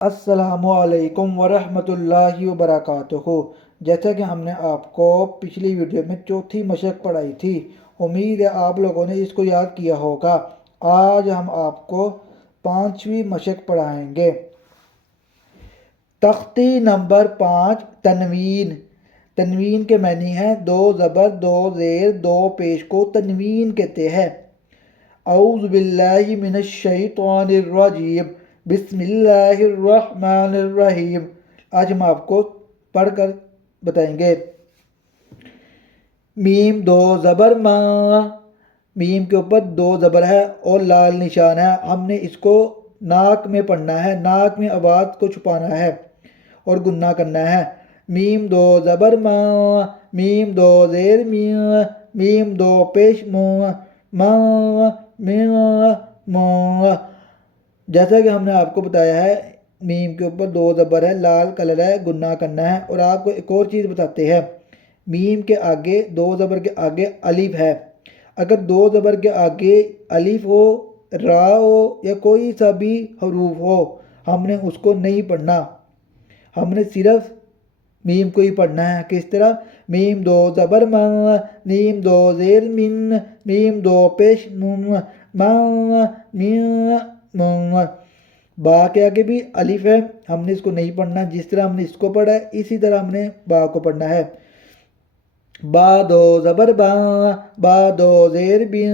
السلام علیکم ورحمۃ اللہ وبرکاتہ۔ جیسا کہ ہم نے آپ کو پچھلی ویڈیو میں چوتھی مشق پڑھائی تھی، امید ہے آپ لوگوں نے اس کو یاد کیا ہوگا۔ آج ہم آپ کو پانچویں مشق پڑھائیں گے۔ تختی نمبر 5، تنوین۔ تنوین کے معنی ہے دو زبر، دو زیر، دو پیش کو تنوین کہتے ہیں۔ اعوذ باللہ من الشیطان الرجیم، بسم اللہ الرحمن الرحیم۔ آج ہم آپ کو پڑھ کر بتائیں گے۔ میم دو زبر ما، میم کے اوپر دو زبر ہے اور لال نشان ہے۔ ہم نے اس کو ناک میں پڑھنا ہے، ناک میں آواز کو چھپانا ہے اور گننا کرنا ہے۔ میم دو زبر ما، میم دو زیر میم، میم دو پیش مو، ما مو۔ جیسا کہ ہم نے آپ کو بتایا ہے، میم کے اوپر دو زبر ہے، لال کلر ہے، گننا کرنا ہے۔ اور آپ کو ایک اور چیز بتاتے ہیں، میم کے آگے دو زبر کے آگے الف ہے۔ اگر دو زبر کے آگے الف ہو، را ہو یا کوئی سا بھی حروف ہو، ہم نے اس کو نہیں پڑھنا، ہم نے صرف میم کو ہی پڑھنا ہے۔ کس طرح؟ میم دو زبر ما، میم دو زیر من، میم دو پیش مم، ما مم۔ با کے آگے بھی الف ہے، ہم نے اس کو نہیں پڑھنا۔ جس طرح ہم نے اس کو پڑھا ہے اسی طرح ہم نے با کو پڑھنا ہے۔ با دو زبر با، با دو زیر بی،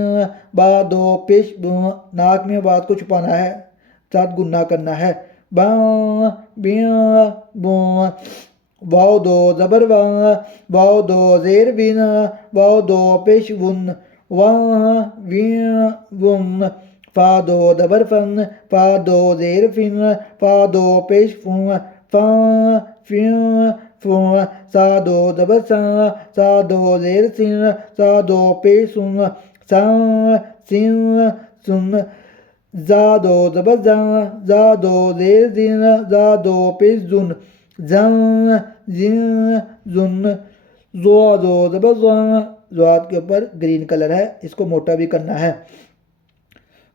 با دو پیش بو، ناک میں بات کو چھپانا ہے، ساتھ گننا کرنا ہے۔ با بی بو۔ واو دو زبر وا، واو دو زیر بین، واو دو پیش ون، وا وی ون۔ فا دو زبر فن، فا دو زیر فن، فا دو پیش فون، فا فی فون۔ سا دو زبر سا، سا دو زیر سن، سا دو پیش سن، سا سن سن۔ زا دو زبر زا، زا دو زیر زن، زا دو پیش زن، زن زن زن۔ زوا دو زبر زوا، زواد کے اوپر گرین کلر ہے، اس کو موٹا بھی کرنا ہے۔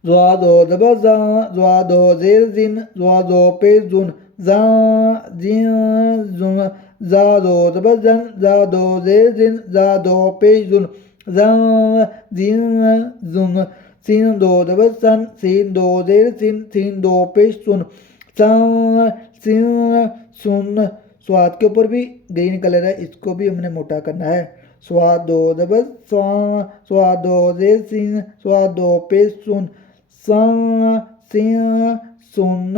زوا دو زبر زا، زوا دو زیر زن، زوا دو پیش زن، زا زن زن۔ زا دو زبر زن، زا دو زیر زن، زا دو پیش زن، زا زن زن۔ سین دو زبر سن، سین دو زیر سن، سین دو پیش سن، سا سن سن۔ سواد کے اوپر بھی گرین کلر ہے، اس کو بھی ہم نے موٹا کرنا ہے۔ سواد دو زبر سوا، سواد دو زیر سین، سواد دو پیش سن، سا سین سن۔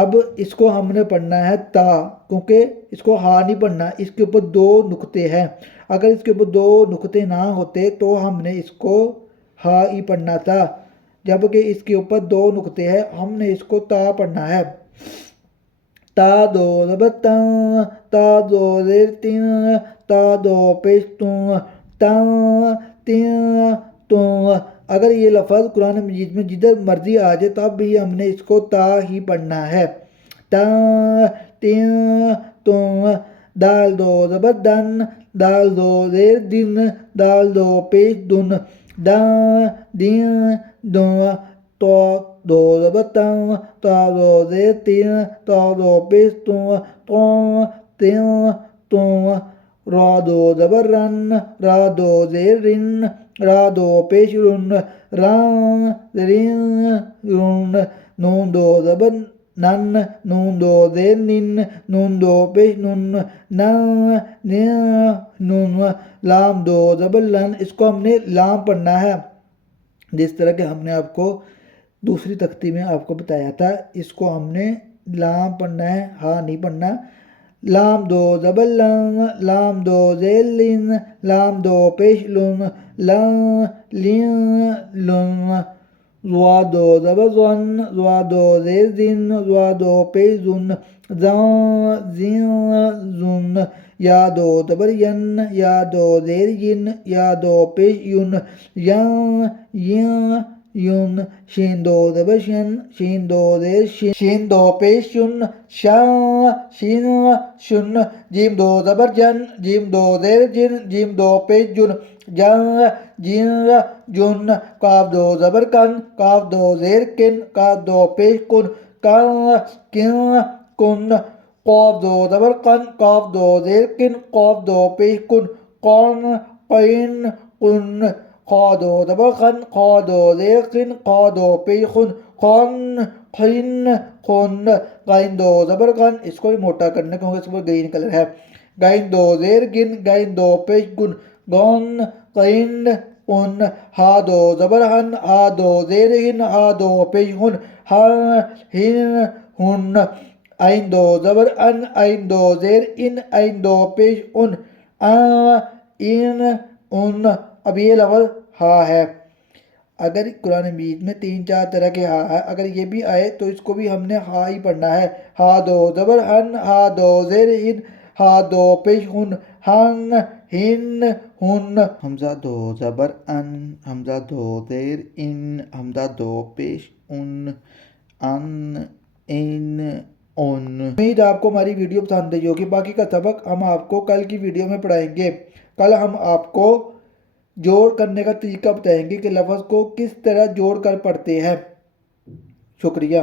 اب اس کو ہم نے پڑھنا ہے تا، کیونکہ اس کو ہا نہیں پڑھنا، اس کے اوپر دو نقطے ہیں۔ اگر اس کے اوپر دو نقطے نہ ہوتے تو ہم نے اس کو ہا ہی پڑھنا تھا، جبکہ اس کے اوپر دو نقطے ہیں، ہم نے اس کو تا پڑھنا ہے۔ تا دو زبر تا، تا دو زیر تین، تا دو پیش تون، تا تین تون۔ اگر یہ لفظ قرآن مجید میں جدھر مرضی آ جائے تب بھی ہم نے اس کو تا ہی پڑھنا ہے۔ تا تین تون۔ دال دو زبر دن، دال دو زیر دن، دال دو پیش دن، دا دین دن۔ تو دو زبر تا، تا دو زیر تین، تا دو پیش تون، تو تین تون۔ را دو زبر رن، را دو زیر رن، را دو پیش رن، را رن رن۔ نون دو زبر نن، نون دو زیر نن، نون دو پیش نن، نا نن نن۔ لام دو زبر لن، اس کو ہم نے لام پڑھنا ہے، جس طرح کہ ہم نے آپ کو دوسری تختی میں آپ کو بتایا تھا، اس کو ہم نے لام پڑھنا ہے، ہاں نہیں پڑھنا۔ لام دو زبر لام، لام دو زیر لن، لام دو پیش لن، لام لن لن۔ زوا دو زبر زون، زوا دو زیر زن، زوا دو پیش زن، زا زن زن۔ یا دو زبر ین، یا دو زیر ین، یا دو پیش یون، یا ین یون۔ شین دو زبر شن، شین دو زیر شن، شین دو پیش شن، شا شین شن۔ جیم دو زبر جن، جیم دو زیر جن، جیم دو پیش جن، جا جن جن۔ کاف دو زبر کن، کاف دو زیر کن، کاف دو پیش کن، کا کن کن قاف دو زبر قن قاف دو زیر کن قاف دو پیش کن قن قین قن قا دو زبر قن قا دو زیر قن قا دو پیش قن قن قن قن غین دو زبر قن. اس کو بھی موٹا کرنے کو ہوگا, اس پر گرین کلر ہے. غین دو زیر گن غین دو پیش گن گن قین قن ہا دو زبر ہن ہا دو زیر ہن ہا دو پیش ہن ہن ہن ہن عین دو زبر ان عین دو زیر ان عین دو پیش ان ان ان. اب یہ لفظ ہا ہے. اگر قرآن مجید میں 3-4 طرح کے ہا ہے, اگر یہ بھی آئے تو اس کو بھی ہم نے ہا ہی پڑھنا ہے. ہا دو زبر ہن ہا دو زیر ہن ہا دو پیش ہن ہن ہن ہن. حمزہ دو زبر ان حمزہ دو زیر ان حمزہ دو پیش ان ان ان ان. امید آپ کو ہماری ویڈیو پسند آئی ہوگی. باقی کا سبق ہم آپ کو کل کی ویڈیو میں پڑھائیں گے. کل ہم آپ کو جوڑ کرنے کا طریقہ بتائیں گے کہ لفظ کو کس طرح جوڑ کر پڑھتے ہیں. شکریہ.